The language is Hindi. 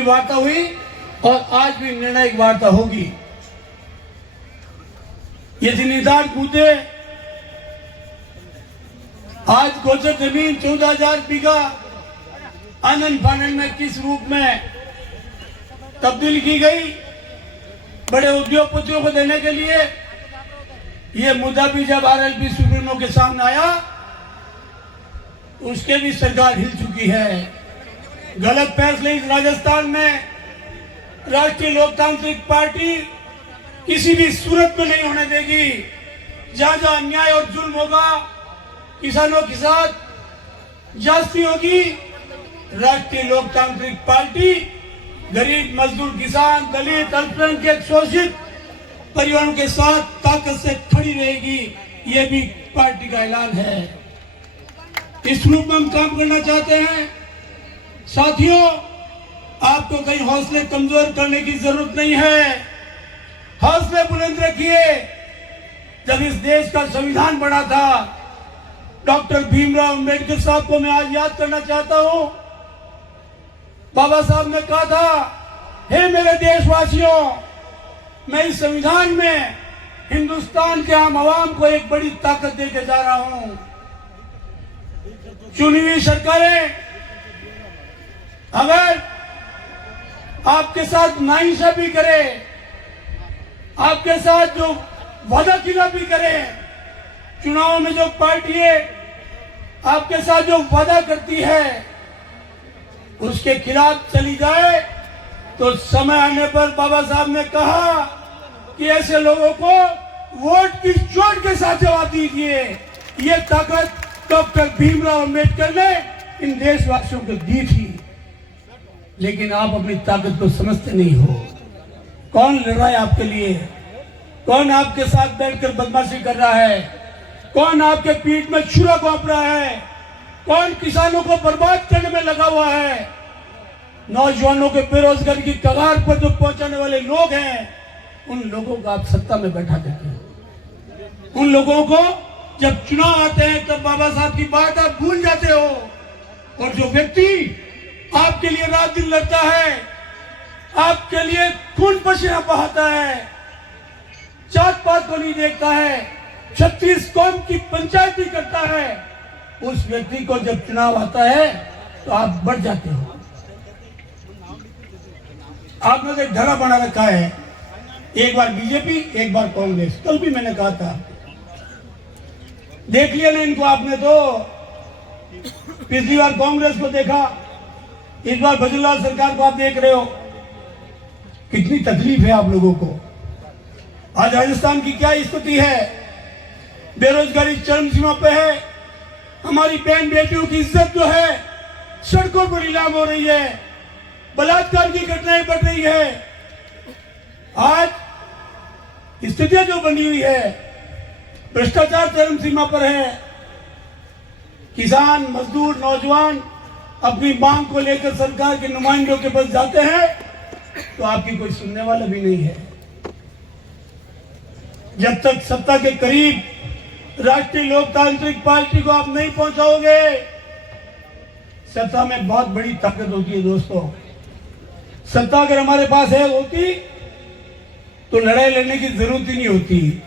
वार्ता हुई और आज भी निर्णायक वार्ता होगी। ये निर्धारित मुद्दे आज गोचर जमीन 14,000 बीघा आनंद फानंद में किस रूप में तब्दील की गई, बड़े उद्योगपतियों को देने के लिए, ये मुद्दा भी जब आरएलपी सुप्रीमो के सामने आया उसके भी सरकार हिल चुकी है। गलत फैसले इस राजस्थान में राष्ट्रीय लोकतांत्रिक पार्टी किसी भी सूरत में नहीं होने देगी। जहां जहां अन्याय और जुल्म होगा, किसानों के साथ जास्ती होगी, राष्ट्रीय लोकतांत्रिक पार्टी गरीब मजदूर किसान दलित अल्पसंख्यक शोषित परिवारों के साथ ताकत से खड़ी रहेगी। ये भी पार्टी का ऐलान है। इस रूप में हम काम करना चाहते हैं। साथियों, आपको कहीं हौसले कमजोर करने की जरूरत नहीं है। हौसले बुलंद रखिए। जब इस देश का संविधान बना था, डॉक्टर भीमराव अंबेडकर साहब को मैं आज याद करना चाहता हूं। बाबा साहब ने कहा था, हे मेरे देशवासियों, मैं इस संविधान में हिंदुस्तान के आम आवाम को एक बड़ी ताकत देके जा रहा हूं। चुनी हुई सरकारें अगर आपके साथ नाइंसाफी करे, आपके साथ जो वादा खिलाफी करे, चुनाव में जो पार्टियां आपके साथ जो वादा करती है उसके खिलाफ चली जाए, तो समय आने पर बाबा साहब ने कहा कि ऐसे लोगों को वोट की चोट के साथ जवाब दीजिए। ये ताकत डॉक्टर भीमराव अंबेडकर ने इन देशवासियों को दी थी। लेकिन आप अपनी ताकत को समझते नहीं हो। कौन लड़ रहा है आपके लिए? कौन आपके साथ बैठकर बदमाशी कर रहा है? कौन आपके पीठ में छुरा घोंप रहा है? कौन किसानों को बर्बाद करने में लगा हुआ है? नौजवानों के बेरोजगारी की कगार पर जो पहुंचाने वाले लोग हैं, उन लोगों को आप सत्ता में बैठा देते हो। उन लोगों को जब चुनाव आते हैं तब बाबा साहब की बात आप भूल जाते हो। और जो व्यक्ति आपके लिए रात दिन लड़ता है, आपके लिए खून पसीना बहाता है, जात पात को नहीं देखता है, 36 कौम की पंचायती करता है, उस व्यक्ति को जब चुनाव आता है तो आप बढ़ जाते हो। आपने तो एक धड़ा बना रखा है, एक बार बीजेपी एक बार कांग्रेस। कल भी मैंने कहा था, देख लिया ना इनको आपने। तो पिछली बार कांग्रेस को देखा, इस बार भजनलाल सरकार को आप देख रहे हो। कितनी तकलीफ है आप लोगों को। आज राजस्थान की क्या स्थिति है? बेरोजगारी चरम सीमा पे है। हमारी बहन बेटियों की इज्जत जो है सड़कों पर नीलाम हो रही है। बलात्कार की घटनाएं बढ़ रही है। आज स्थितियां जो बनी हुई है, भ्रष्टाचार चरम सीमा पर है। किसान मजदूर नौजवान अपनी मांग को लेकर सरकार के नुमाइंदों के पास जाते हैं तो आपकी कोई सुनने वाला भी नहीं है। जब तक सत्ता के करीब राष्ट्रीय लोकतांत्रिक पार्टी को आप नहीं पहुंचाओगे, सत्ता में बहुत बड़ी ताकत होती है दोस्तों। सत्ता अगर हमारे पास होती तो लड़ाई लड़ने की जरूरत ही नहीं होती।